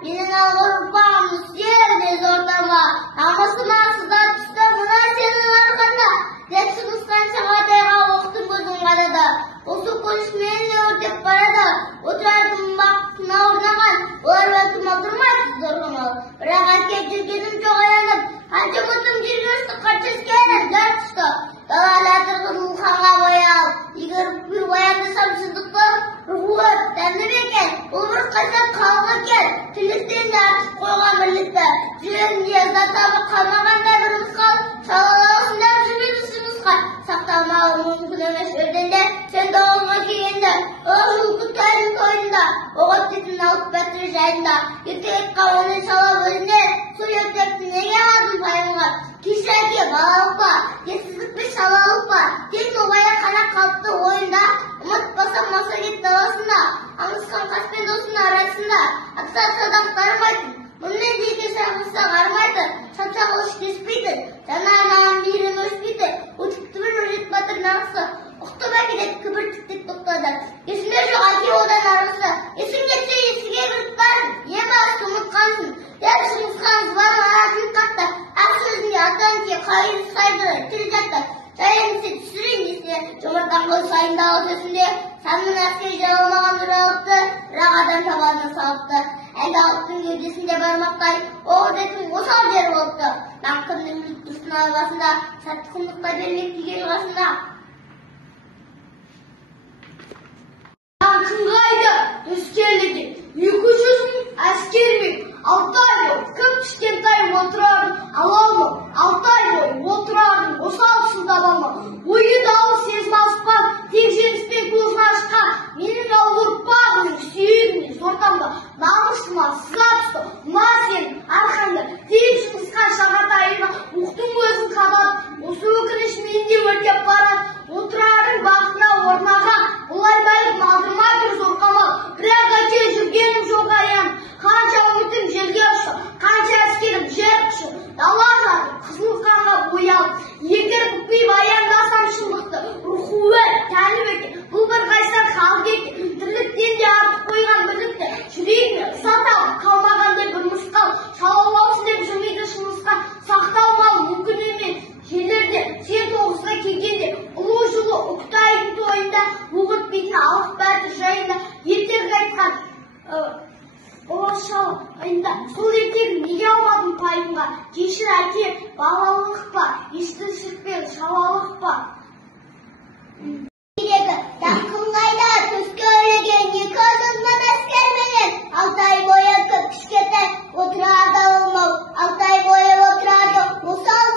менің алғыр ұрпағым сүйерде зортама. Намысыма сыза түсті мына сенің арқанда. Дәт шығысқан шағатайға оқтың көзің қадады. Осы көшімен өртеп барады. Отырардың бақытына орнаған, олар бәлкім алдырмайды зорғымал. Бірақ әкеп жүргенім жоқ аянып, қанша көтім жерге өсті, қанша іскенім дәт түсті. Далалатыр қызыл қанға боял, егер оянды самсыздықты рухы тәнді бекен, ол бір қайсап қалғы кен, тіліктен де артып қойған бірлікті. Жүрегінде язда табы қалмағанда бір мысқал, шалалауысында жүрмеді сымысқа. Сақталмауы мүмкін емес өрденде, сен доғылға келгенді, жылқы тайдың тойында, оғат тетін алып бәтір жайында. Ертекетқа оны шалап өзіне, сол ертекті неге алдым пайымға. Кешір әке балалық па, десіздік пе шалалық па, тек тобая қана қалыпты ойында, ұмытпасам масагет даласында, аңысқан қаспен досын арасында, ақсат садақтарым айтын, мұнымен деке шағылса қармайды, шатшағылыш кеспейді, жанарынан мейірім өшпейді, өтікті бір өрет батыр нағысы, ұқты бәкелет кібіртіктік тоқтады. Есімде жоқ әке одан арғысы, есің кетсе есіге кіріп барын, ең басты ұмытқансың, дәл шыңғысқан званы атын қатты, ақ сөзінде атан ке қайыр сайдыры тіл жатты. Жайымсы түсірін есіне, жұмыртқан қой сайындағы сөзінде, санның әскер жаралмаған ұралыпты, бірақ адам табанына салыпты. Әлгі алыптың кеудесінде бармақтай, оғырдайтын осал жер болыпты. Наққымның тұстың алғасында, саттықындыққа бермек деген ғасында. Қыңғайды төскеліде 200 әскер мен 6 ай бойы көп кішкентай отырардың алалмы, 6 ай бойы отырардың осал шылдабалмы, ойы дауы сезім асыққан, тек жеңіспен көзін ашқан, менің алғыр ұрпағымның сүйегіне зортамды, намысыма сыза түсті, мына сенің арқаңда, тек шыңғысқан шағатайына ұқтың көзін қадады, осы өкініш менде өртеп барады, отырардың бақытына орнаған, олай бәлік алдырмайды зорқамал, бірақ әке жүргенім жоқ аян, қанша үмітім жерге ұшты, қанша әскерім жер құшы, дала жатыр қызыл қанға боялып, егер бүкпей баяндасам шындықты, рухы өр, тәні бекен, бұл бір қайсар халық екен, тірліктен де артып қойған бірлікті, жүрегіне ұсаталып қалмағандай бір мысқал, шалалаусын деп жүрмейді шыңғысқан, сақталмау мүмкін емес. Жерлерде сен тоғызға келгенде, ұлы жылы ұқтайдың тойында, оғыт бетін алып бәті жайында, ертегі айтқан Оғашалы айында, сол ертегі неге алмадым пайымға, кешір әке балалық па, естішілік пен шалалық па. Қыңғайда төске өреген 200 әскерменен, 6 ай бойы көп кішкентай отырады алмау, 6 ай бойы отырады осал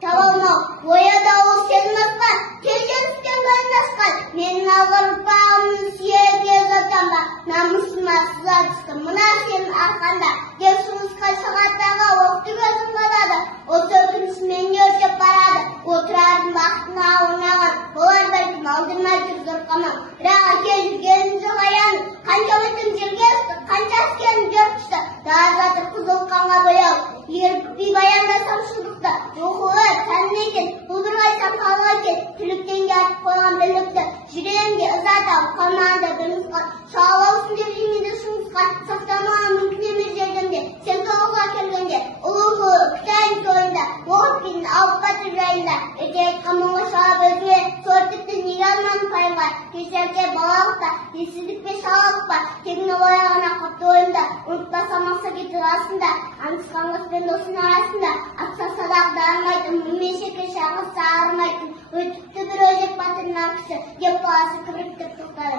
табалмау, бояда ол сезім асқан, кешірістен көзін ашқан, менің алғыр ұрпағымның сүйегіне зортамба, намысыма сыза түсті, мына сенің арқанда, деп шыңғысқан шағатайға оқты көзін қадады, осы өкініш мені өртеп барады, отырардың бақытына орнаған, олар бәлкім алдырмайды зорқамал, бірақ әке жүргенім жоқ аяным, қанша өтім жерге ұсты, қанша әскерім жер құшты, дала жатыр қызыл қанға бояу, егер бүкпей баяндасам шындықты, рухы тәнді екен, бұл бір қайсап қалға кен, түліктен артып қойған бірлікті, жүрегінде ыза тауып қалмағанда бір мысқал, шалалаусын деп жүрмейді шыңғысқан, сақталмаған мүмкін емес жердемде, сен тоғызға келгенде, ұлы жылы күтайын тойында, оғыт бетін алып бәтір жайында, ертекетқа мұңға шалап өзіне, сортықты неге алмадым пайымға, кешірке балалықта, есіздік пе шалалық па, тегін олайғана қапты ойымда, ұмытпасам масагет расында, аңысқан қаспен досын арасында, ақса садақ дарымайтын, мұнымен шеке шағылса арымайтын, өтікті бір өжек батыр нағысы, деп баласы кібіріктіп тоқтады.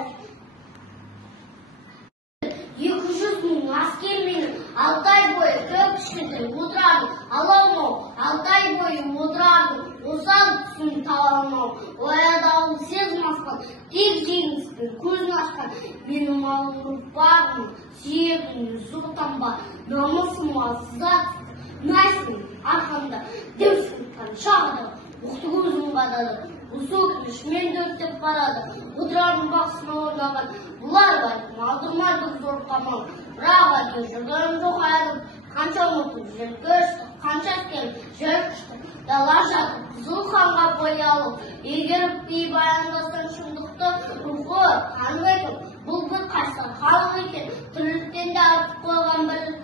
200 мың әскер менің 6 ай бойы көп кішкентай отырардың алалмау, 6 ай бойы отырардың осал түсін табалмау, оядағы сезім асқан, тек жеңіспен көзін ашқан, менің алғыр ұрпағымның сүйегіне зортамба, намысыма сыза түсті, мына сенің арқаңда, деп шыңғысқан шағатайға оқты көзін қадады, осы өкініш мені өртеп барады, отырардың бақытына орнаған, бұлар бәлкім алдырмайды зорқамал, бірақ әке жүргенім жоқ аяным, қанша ұмытым жерге ұшты, қанша әскерім жер құшты, дала жатыр қызыл қанға боялып, егер өкпей баяндасам шындықты, рухы тәні бекен, бұл бір қайсар халық екен, тірліктен де артып қойған бірлік.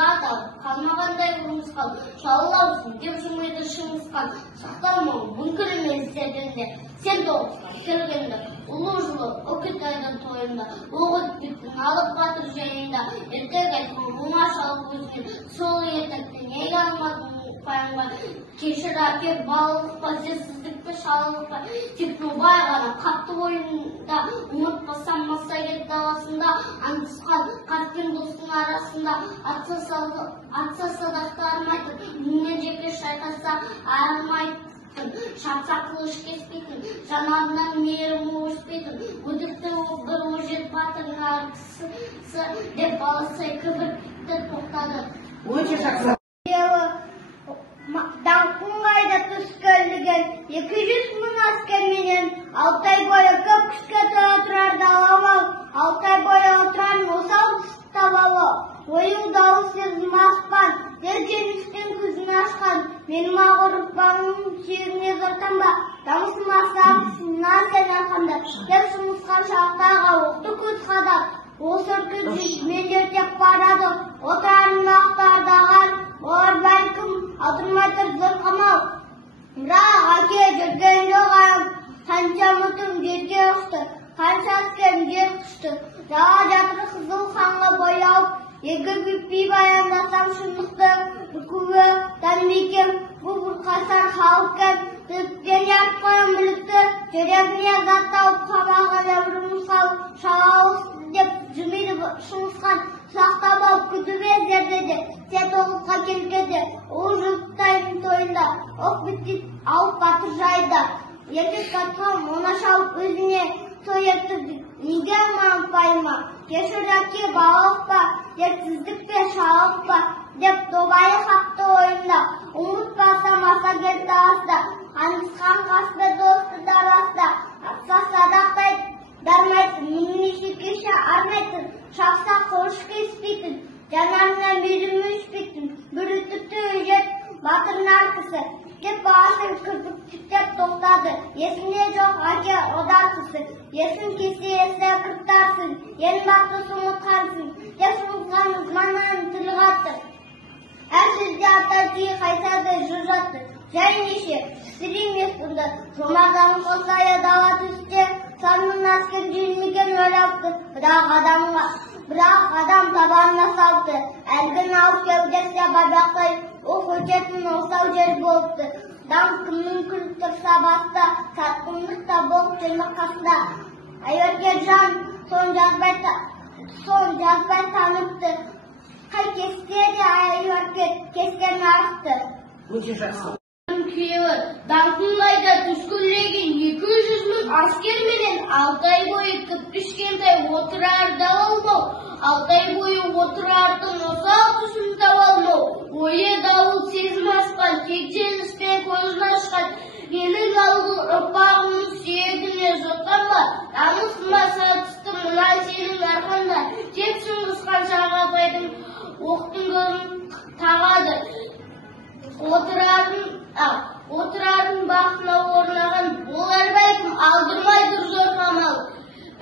зада қалмағандай ұрмысқан жалаусың деп жымиды шыңғысқан сақталмау мүмкін емес сендерде сен тоғысқа келгенде ұлы жылы үкітайдың тойында оқ өтпейтін алып батыр жайында ертек айтқан оңашалық өзімен сол ертекті неге алмадың ұқпайынға кешір әке балалық па зерсіздік пе шалалық па тек тобай ғана қатты ойында ұмытпасам массагет даласында аңдысқан қарт пен достың арасында атса садақты армайтын мұнымен жеке шайқаса армайтын шапса қылыш кеспейтін жанарынан мейірімі өшпейтін өтіпті бір өжет батырдың арқысы деп баласы кібіртті тоқтады. Өте жақсы. Даңқын қайда түскілдіген 200 мың әскерменен 6 ай бойы көп күшке тұрар даламал 6 ай бойы отыран осал табалы ойыл дауыс сезім аспан дер жеңістен көзін ашқан менің ағыр ұрпағымның сүйегіне зортанба дамысым асап сен арқамда деп жұмысқан шақтаға оқты көз қадап осы үркіз мен ертек барады отырарын ақтардаған олар бәлкім алдырмай тұр зор қамал бірақ әке жүрген жоқ айым қанша ұмытым жерге ұшты қанша әскерім жер құшты жала жатыр қызыл қанға боялып егі бүппей баяндасам шындықты бүкігі танбекем бұл бұрқасар халықкен тіптен ярып қоям мүлікті жүрегіне зат тауып қамағына бір мысал шалауыз деп жымиды шыңғысқан сақтап алып күтіп езердеді сен тоғызға келгенде ол жұрттайдың тойында оқ бітті алып батыр жайда еркек қатқан оңаша алып өзіне той еттірді неге алмаған пайыма кешір әке балалық па ерсіздік пе шалық па деп тобайы хақты ойында ұмытпаса массагет даласында аңдысқан қасбе досты дарасында атса садақтай дармайтын мінмесе кеше армайтын шақса қылыш кеспейтін жанарынан мейірімі өшпейтін бір үтікті өжет батырдың арқысы деп баласын кірпіктеп тоқтады есінде жоқ әке одарқысы есін кесе есі кірттарсың ең бақтысы ұмытқансың деп ұмытқан ызманнан тіл қатты әр сөзде ата түйе қайтады жыр жатты жай неше сыр емес бұнда жомардан қосая дала түсте санның әскер желмеген ойлапты бірақ адам табанына салыпты әлгін алып кеудесіне бабақтай оқ өтетін осал жер болыпты даңқ кімнің күліп тұрса баста сатқындық та болып жынық қасында әйелге жан сон жазбай таныпты қай кесте де әйелге кестен арықты. Өте жақсы. Күйеуі даңқын қайда түскілеген 200 мың әскерменен 6 ай бойы кіп-кішкентай отырар далалмау 6 ай бойы отырардың осал тұсын табалмау ойы дауыл сезім асқан тек жеңіспен көзін ашқан менің алғыр ұрпағымның сүйегіне жотанба намысыма сатысты мына сенің арқанда тек шыңғысқан шағабайдың оқтың көзін тағады отырардың бақына орнаған болар бәлкім алдырмай тұр зор қамал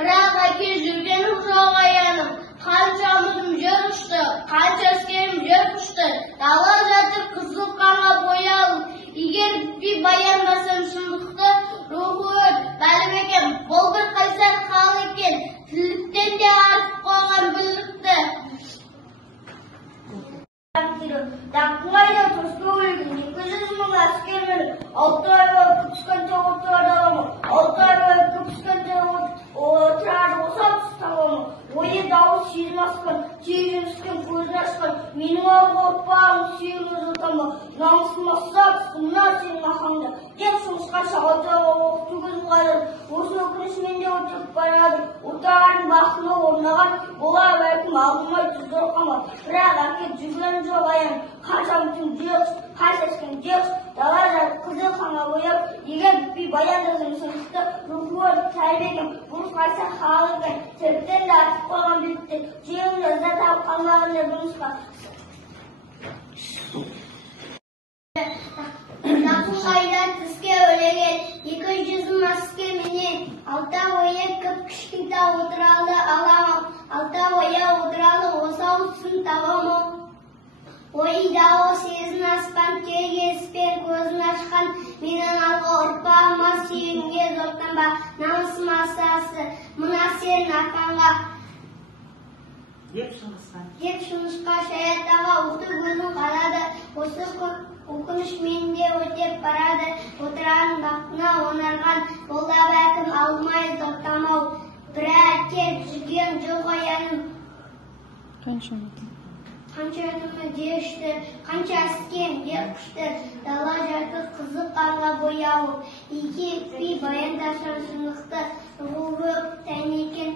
бірақ әке жүргенім жоқ аяным қанша ұмытым жер ұшты қанша әскерім жер құшты дала жатыр қызыл қанға боялып егер бітпей баяндасам шындықты рухы өрт бәлім екен бұл бір қайсар хал екен тірліктен де артып қойған бірлікті даңқын қайда түскілеген 200 мың әскермен 6 ай бойы күпішкенде отырар даламы 6 ай бойы күпішкенде отырар осал тұс табамы ойы дауыс сезім асқан тек жеңіскен көзін ашқан менің алғы ұрпағым сүйегіне жотанба намысыма сап мына сенің арқаңда деп шыңғысқан шағатаға оқты көзін қадырып осыны өкінішімен де өтіп барады отырардың бақына орнаған олар бәлкім алдырмай тұр зор қамал бірақ әке жүрген жоқ аян қанша үмітім жер қанша әскерім жер дала жатыр қызыл қанға бояп егер бітпей баяндасам шындықты рухы өрт тәрбиекем бұл қайсар хал екен тірліктен де артып қойған бірлікті жеңімді ыза тауып қалмағанда жұмысқа даңқын қайда тіске өлеген 200 мың әскерменен 6 ай бойы кіп-кішкентай отырарды аламау 6 ай бойы отырарды осал тұсын табамау Ойда сезін аспан тегеспен көзін ашқан, менің алға ұрпағыма сүйінге зортанба, намысым асасы, мына сенің арқаңға. Деп шыңғысқан. Деп шыңғысқа шаяттаға ұқты көзін қарады, осы өкініш менде өтеп барады, отырардың бақытына онарған, олда бәкім алмай зортамау, бір әкеп жүрген жоқ аяным. Қанша önümü değişti, қанша asken yakıştı, dala жарты қызық қарға бояуы, екі екпей баяндасын сынықты, руы тәнекен